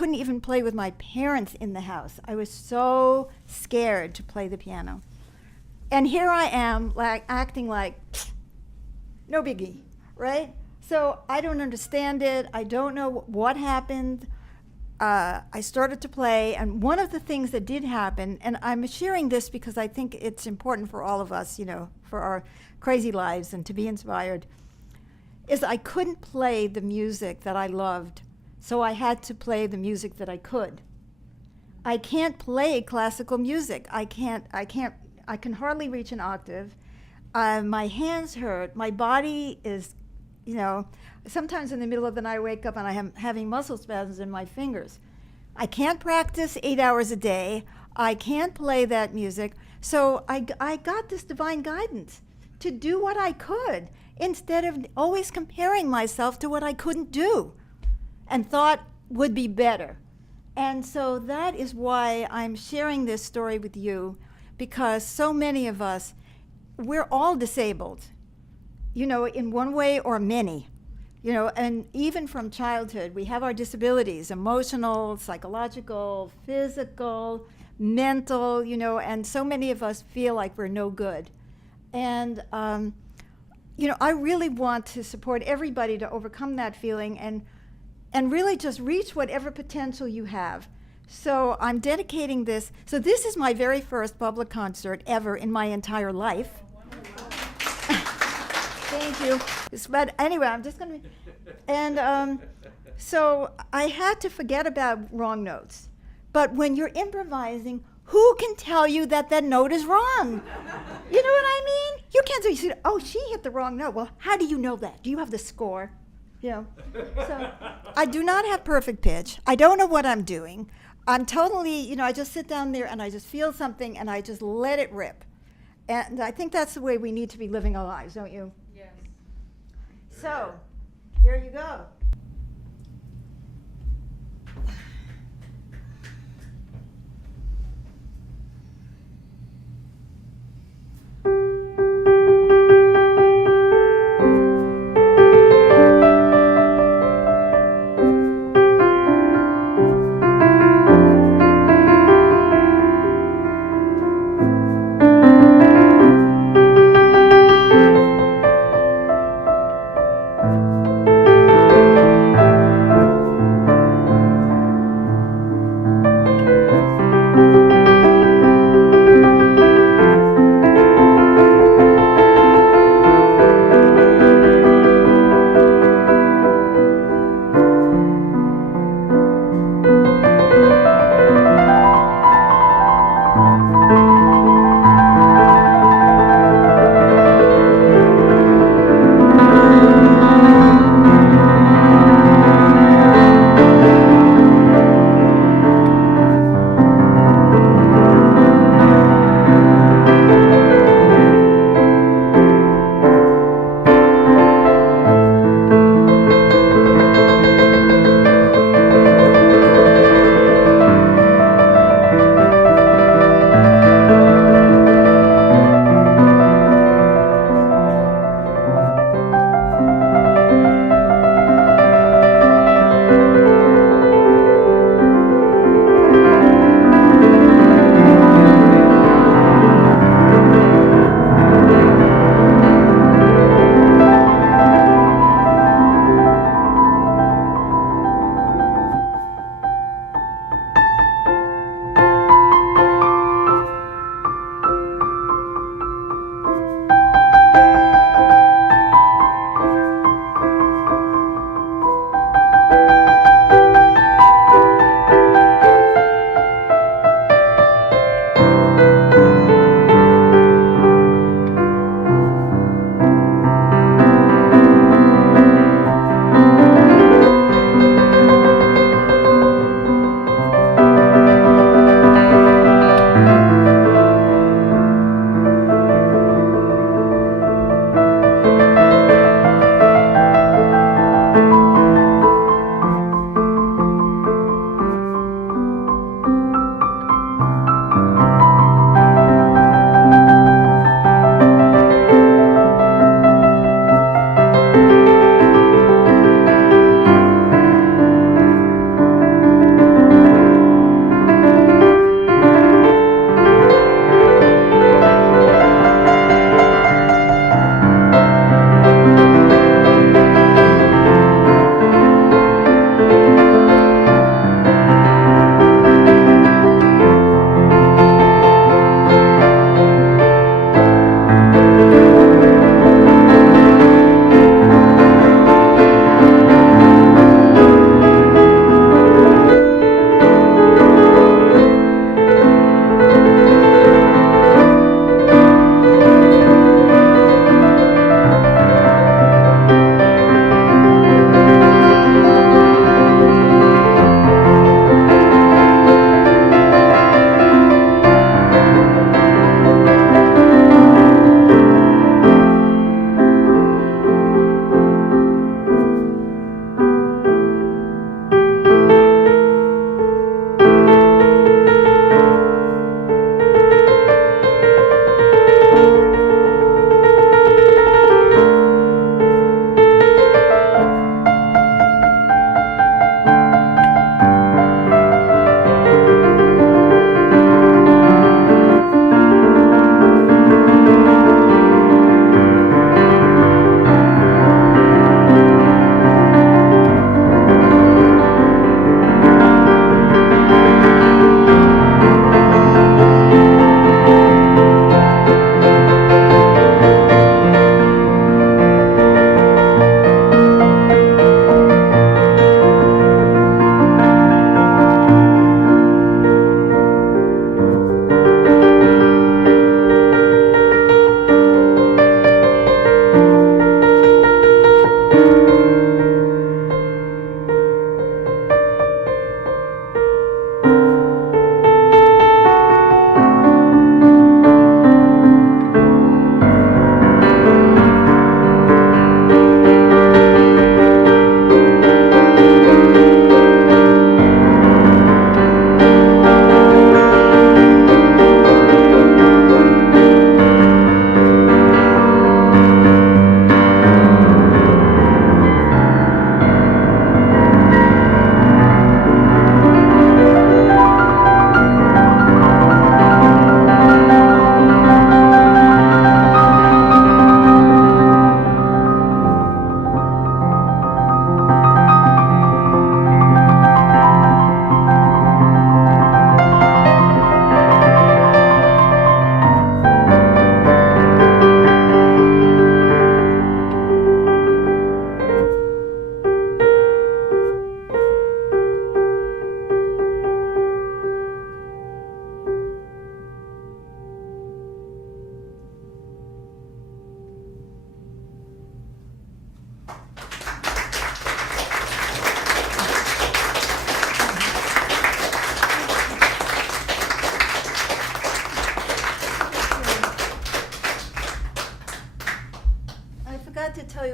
couldn't even play with my parents in the house. I was so scared to play the piano. And here I am, like acting like, no biggie, right? So I don't understand it. I don't know what happened. I started to play, and one of the things that did happen, and I'm sharing this because I think it's important for all of us, you know, for our crazy lives and to be inspired, is I couldn't play the music that I loved, so I had to play the music that I could. I can't play classical music. I can hardly reach an octave. My hands hurt. My body is, you know, sometimes in the middle of the night I wake up and I am having muscle spasms in my fingers. I can't practice 8 hours a day. I can't play that music. So I got this divine guidance to do what I could instead of always comparing myself to what I couldn't do and thought would be better. And so that is why I'm sharing this story with you, because so many of us, we're all disabled, you know, in one way or many, you know, and even from childhood, we have our disabilities, emotional, psychological, physical, mental, you know, and so many of us feel like we're no good. And, you know, I really want to support everybody to overcome that feeling and really just reach whatever potential you have. So I'm dedicating this. So this is my very first public concert ever in my entire life. Thank you. But anyway, I'm just going to... And so I had to forget about wrong notes. But when you're improvising, who can tell you that that note is wrong? You know what I mean? You can't say, oh, she hit the wrong note. Well, how do you know that? Do you have the score? You know? So I do not have perfect pitch. I don't know what I'm doing. I'm totally, you know, I just sit down there and I just feel something and I just let it rip. And I think that's the way we need to be living our lives, don't you? Yes. So, here you go.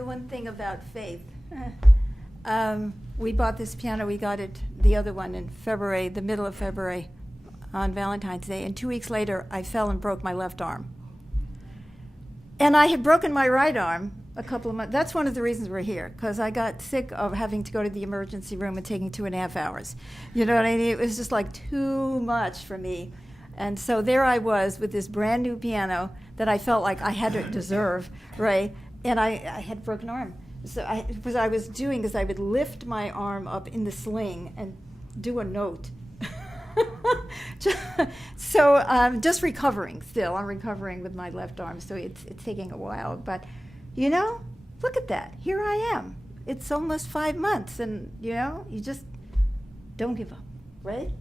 one thing about faith. We bought this piano. We got it, the other one, in February, the middle of February, on Valentine's Day. And 2 weeks later, I fell and broke my left arm. And I had broken my right arm a couple of months. That's one of the reasons we're here, because I got sick of having to go to the emergency room and taking 2.5 hours. You know what I mean? It was just like too much for me. And so there I was with this brand new piano that I felt like I had to deserve, right? And I had a broken arm. So what I was doing is I would lift my arm up in the sling and do a note. So just recovering still. I'm recovering with my left arm, so it's taking a while. But, you know, look at that. Here I am. It's almost 5 months, and, you know, you just don't give up, right?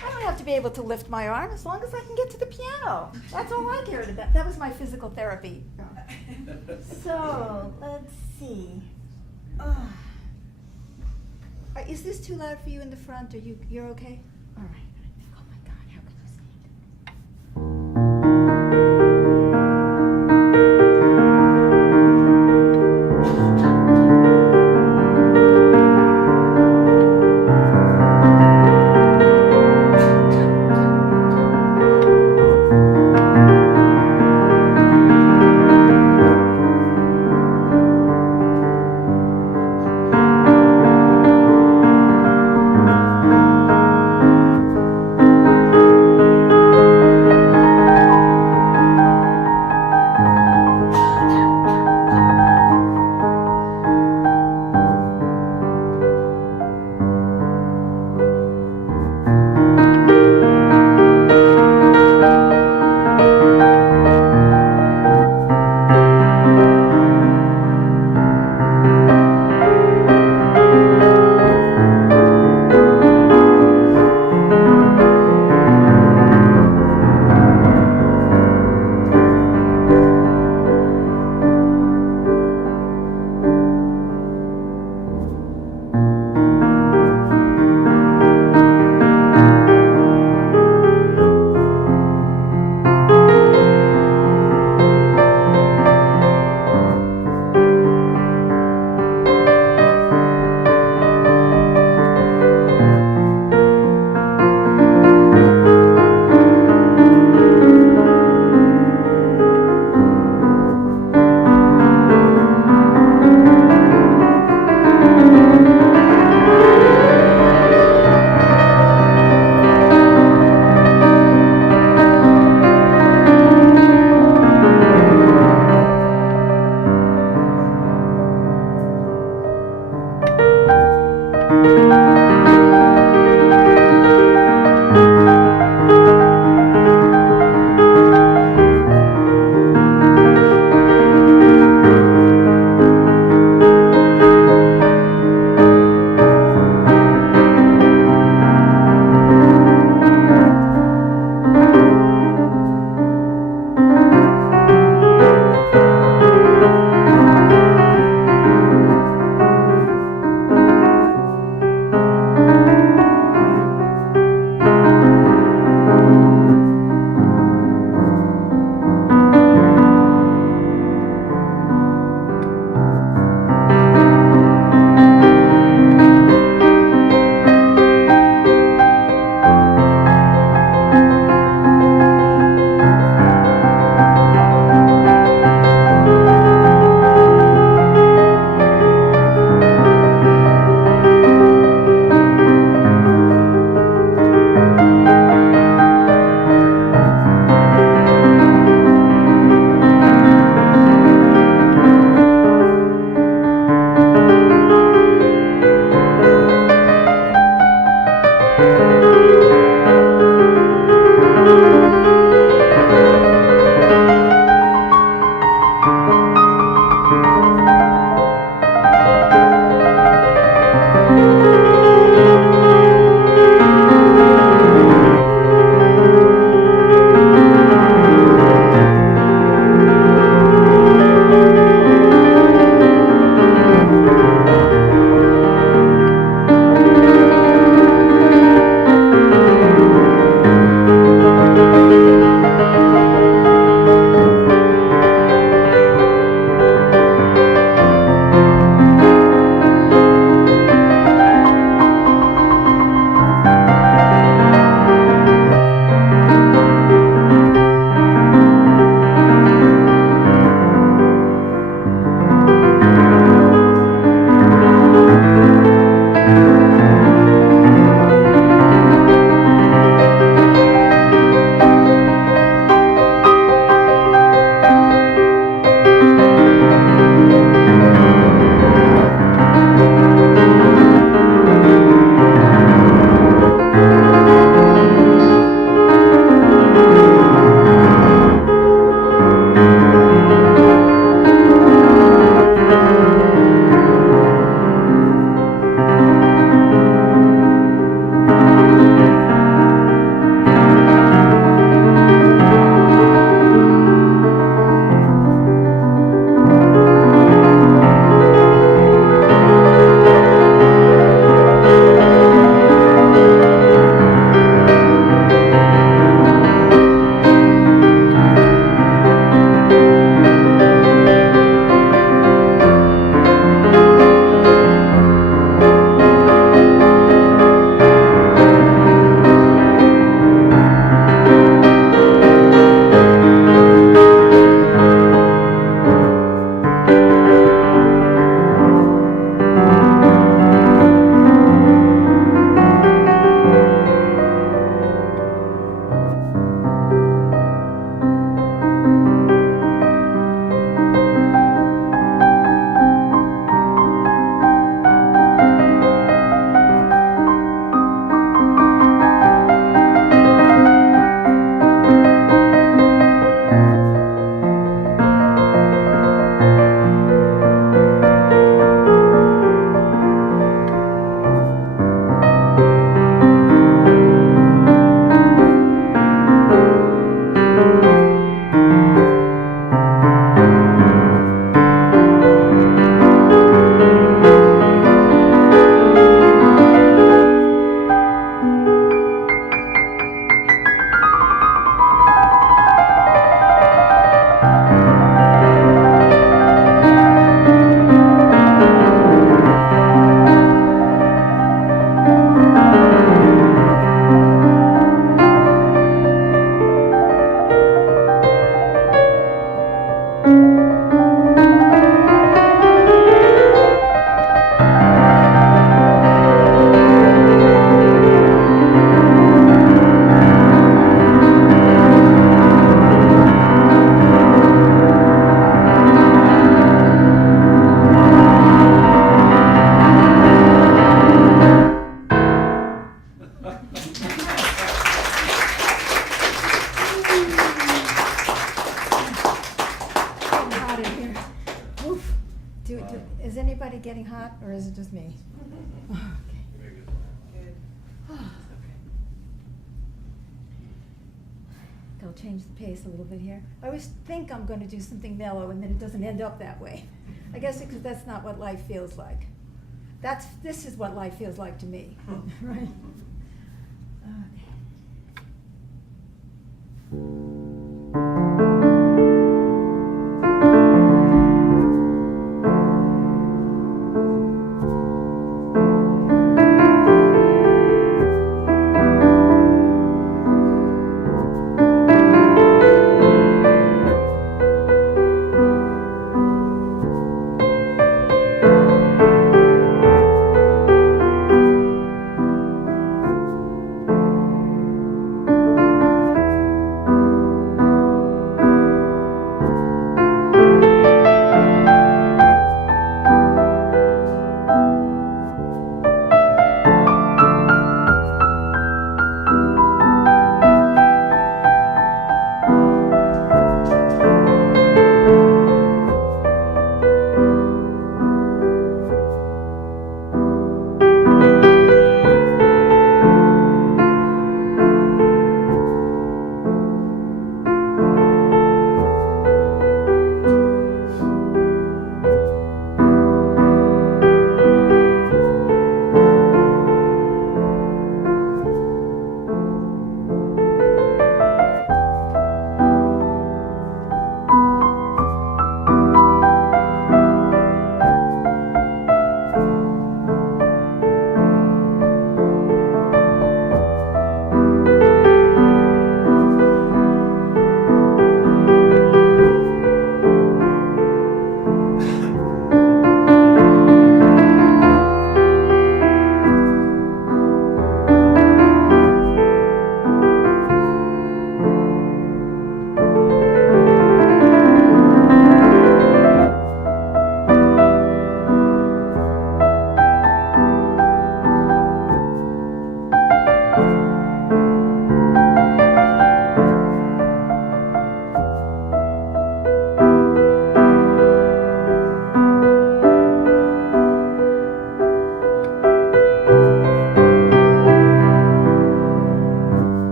I don't have to be able to lift my arm as long as I can get to the piano. That's all I cared about. That was my physical therapy. So, let's see. Is this too loud for you in the front? Are you're okay? All right. Oh my God, how can you stand? Is anybody getting hot, or is it just me? Okay. Good. I'll change the pace a little bit here. I always think I'm going to do something mellow, and then it doesn't end up that way. I guess because that's not what life feels like. This is what life feels like to me, right?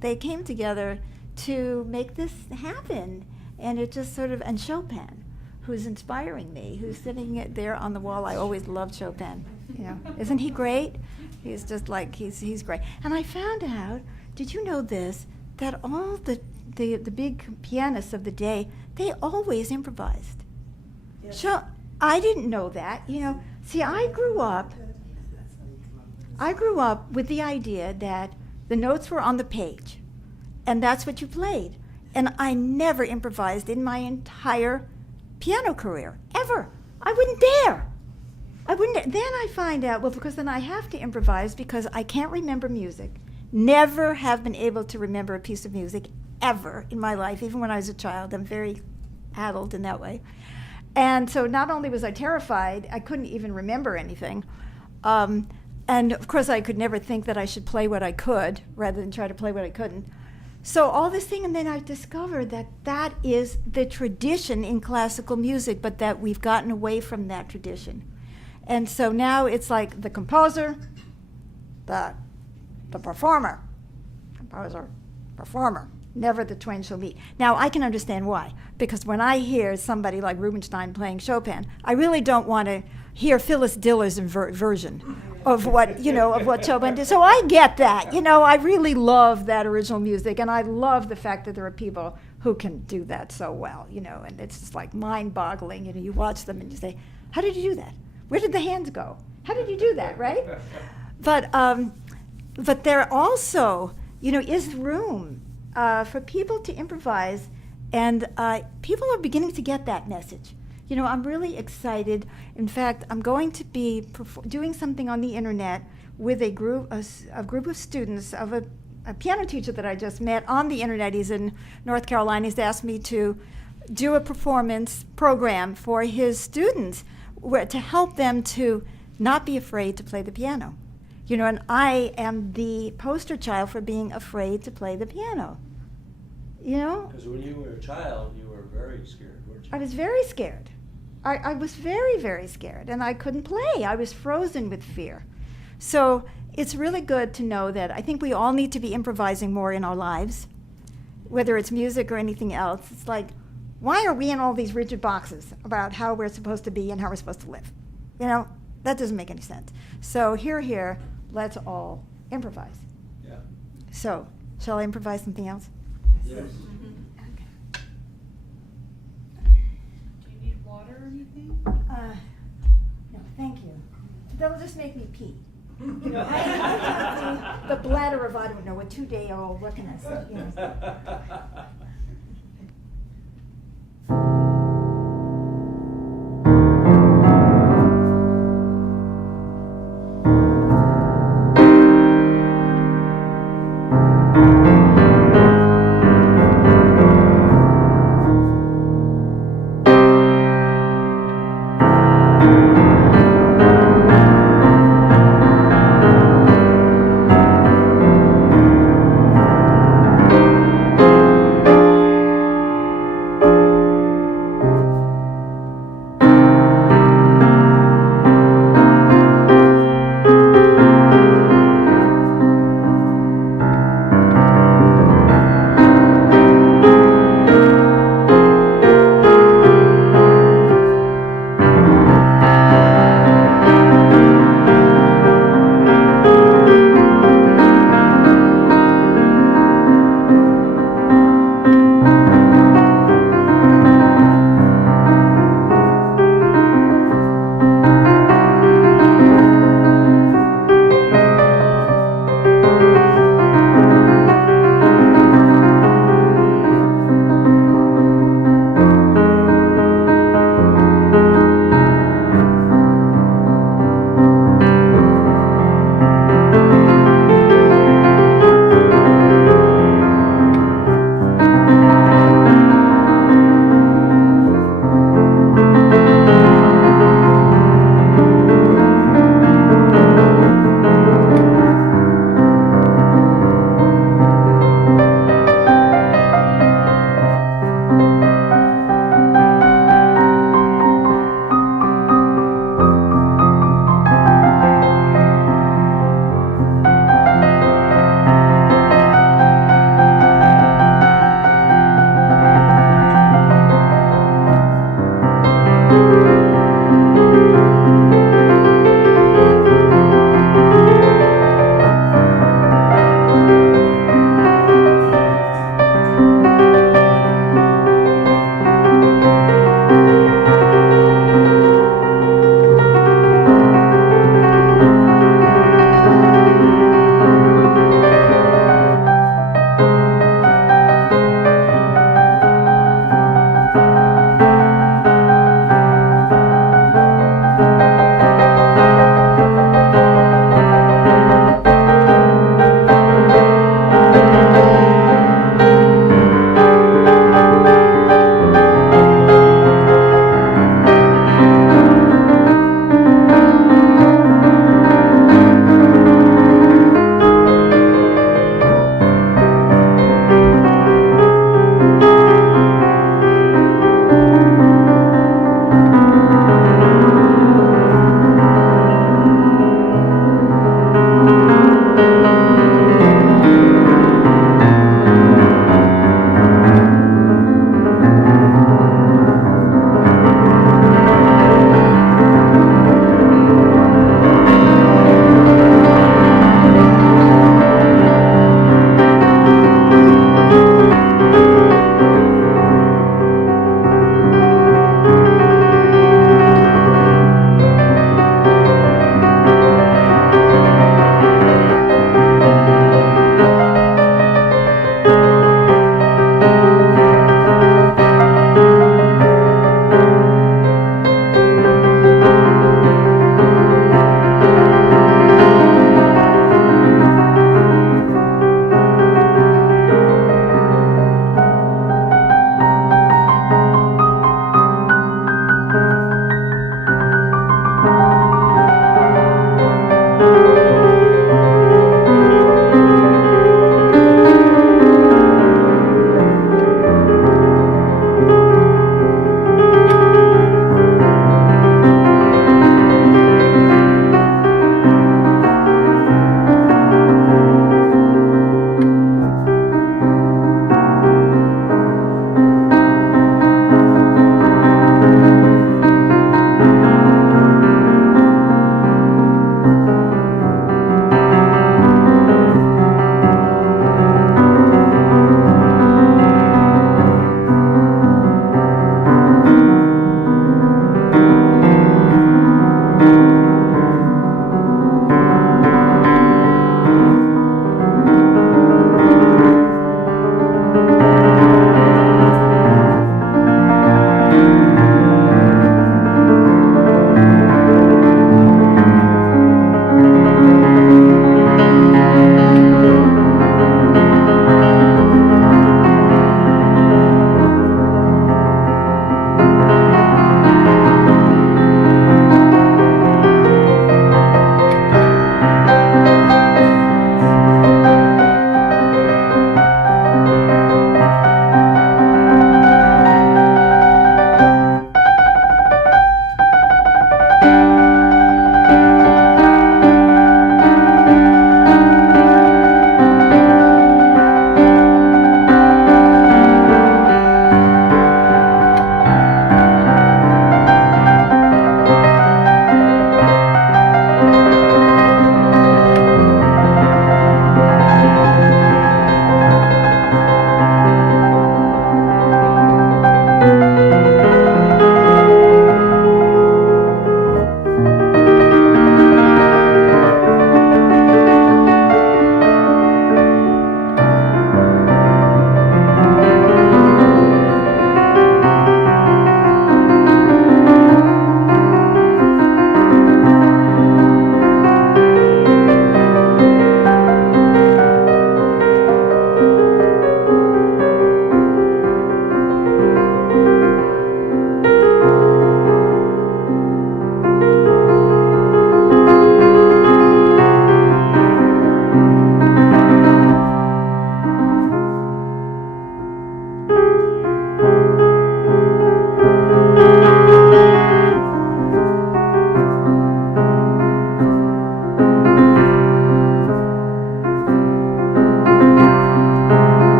they came together to make this happen. And it just sort of, and Chopin, who's inspiring me, who's sitting there on the wall. I always loved Chopin. You know, isn't he great? He's just like, he's great. And I found out, did you know this, that all the big pianists of the day, they always improvised. Yes. So I didn't know that. You know, see, I grew up with the idea that the notes were on the page, and that's what you played. And I never improvised in my entire piano career, ever. I wouldn't dare. Then I find out, well, because then I have to improvise because I can't remember music. Never have been able to remember a piece of music ever in my life, even when I was a child. I'm very addled in that way. And so not only was I terrified, I couldn't even remember anything. And of course, I could never think that I should play what I could rather than try to play what I couldn't. So all this thing, and then I discovered that that is the tradition in classical music, but that we've gotten away from that tradition. And so now it's like the composer, the performer, composer, performer. Never the twain shall meet. Now, I can understand why, because when I hear somebody like Rubinstein playing Chopin, I really don't want to hear Phyllis Diller's version of what Chopin did. So I get that. You know, I really love that original music, and I love the fact that there are people who can do that so well, you know, and it's just like mind-boggling. You know, you watch them and you say, how did you do that? Where did the hands go? How did you do that, right? But there also, you know, is room for people to improvise, and people are beginning to get that message. You know, I'm really excited. In fact, I'm going to be doing something on the internet with a group of students of a piano teacher that I just met on the internet. He's in North Carolina. He's asked me to do a performance program for his students to help them to not be afraid to play the piano. You know, and I am the poster child for being afraid to play the piano. You know? Because when you were a child, you were very scared, weren't you? I was very scared. I was very, very scared, and I couldn't play. I was frozen with fear. So it's really good to know that I think we all need to be improvising more in our lives, whether it's music or anything else. It's like, why are we in all these rigid boxes about how we're supposed to be and how we're supposed to live? You know, that doesn't make any sense. So here, let's all improvise. Yeah. So, shall I improvise something else? Yes. Okay. Do you need water or anything? No, thank you. That'll just make me pee. You know, I have the bladder of, I don't know, a 2-day-old, what can I say? You know.